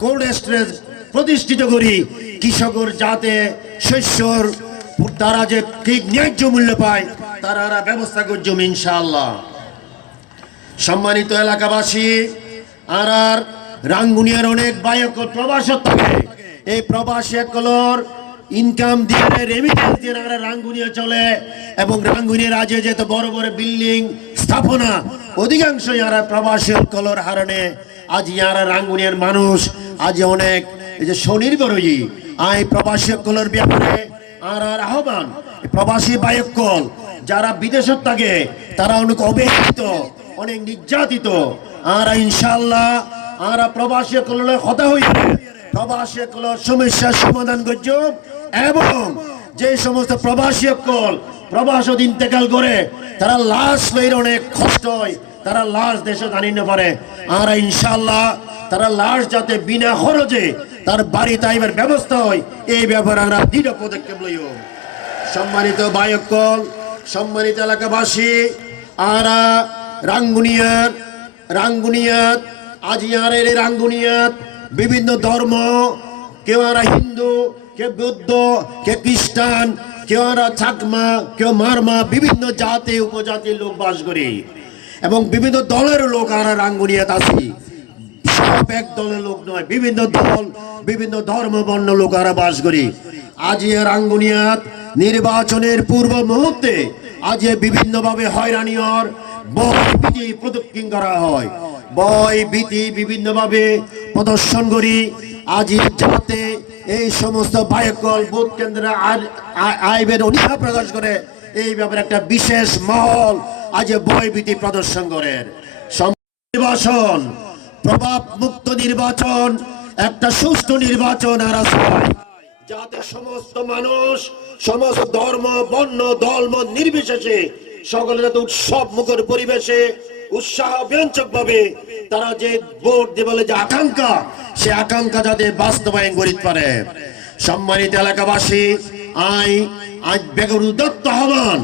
Cold storage প্রতিষ্ঠিত করি, কৃষকর যাতে শস্যর তারা যে ঠিক ন্যায্য মূল্য পায় তারা ব্যবস্থা করছে ইনশাআল্লাহ। সম্মানিত এলাকাবাসী, আর রাঙ্গুনিয়ার অনেক বায়ক প্রবাসত থাকে, এই প্রবাসী একলর ইনকাম দিয়ে রেমিটেন্স দিয়ে রাঙ্গুনিয়া চলে এবং রাঙ্গুনিয়ার আজে যেত বড় বড় বিল্ডিং স্থাপনা অধিকাংশ ইয়ারা প্রবাসী কলর হারণে আজ ইয়ারা রাঙ্গুনিয়ার মানুষ আজ অনেক এই যে স্বনির্ভরই আই প্রবাসী কলর ব্যাপারে আর আহ্বান প্রবাসী বায়ক কল যারা বিদেশত থাকে তারা অনেক অবহেলিত, অনেক নির্যাতিত, আর ইনশাআল্লাহ আর প্রবাসী কলর কথা হইবে প্রবাসী কলর সমস্যার সমাধান করছ এবং যে সমস্ত প্রবাসী কল প্রবাস ইন্তেকাল করে তারা লাশ লইর অনেক কষ্ট হয়, তারা লাশ দেশে জানিয়ে পারে, আর ইনশাআল্লাহ তারা লাশ যাতে বিনা খরচে তার বাড়ি তাইবার ব্যবস্থা হয় এই ব্যাপারে আমরা দৃঢ় পদক্ষেপ লইব। সম্মানিত বায়ক কল, সম্মানিত এলাকাবাসী, আর রাঙ্গুনিয়াত আজিয়ারের রাঙ্গুনিয়াত বিভিন্ন ধর্ম, কেউ আর হিন্দু, কেউ বৌদ্ধ, কেউ খ্রিস্টান, কেউ আর চাকমা, কেউ মারমা, বিভিন্ন জাতি উপজাতির লোক বাস করে এবং বিভিন্ন দলের লোক আর রাঙ্গুনিয়াত আছি। সব এক দলের লোক নয়, বিভিন্ন দল, বিভিন্ন ধর্ম বর্ণ লোক আর বাস করি। আজ রাঙ্গুনিয়াত নির্বাচনের পূর্ব মুহূর্তে আজ বিভিন্ন ভাবে হয়রানির বয় ভীতি প্রদক্ষিণ করা হয়, বয় ভীতি বিভিন্ন ভাবে প্রদর্শন করি। আজ যাতে এই সমস্ত বায়কল ভোট কেন্দ্রে আইবের অনীহা প্রকাশ করে এই ব্যাপারে একটা বিশেষ মহল আজ বয় ভীতি প্রদর্শন করেন। নির্বাচন প্রভাব মুক্ত নির্বাচন, একটা সুষ্ঠু নির্বাচন আর হয় যাতে সমস্ত মানুষ, সমস্ত ধর্ম বর্ণ দলমত নির্বিশেষে সকলে যাতে উৎসব মুখর পরিবেশে উৎসাহ ব্যঞ্জক ভাবে তারা যে ভোট দিয়ে বলে যে আকাঙ্ক্ষা, সে আকাঙ্ক্ষা যাতে বাস্তবায়ন করিতে পারে। সম্মানিত এলাকাবাসী, আজ বেগর দত্ত আহ্বান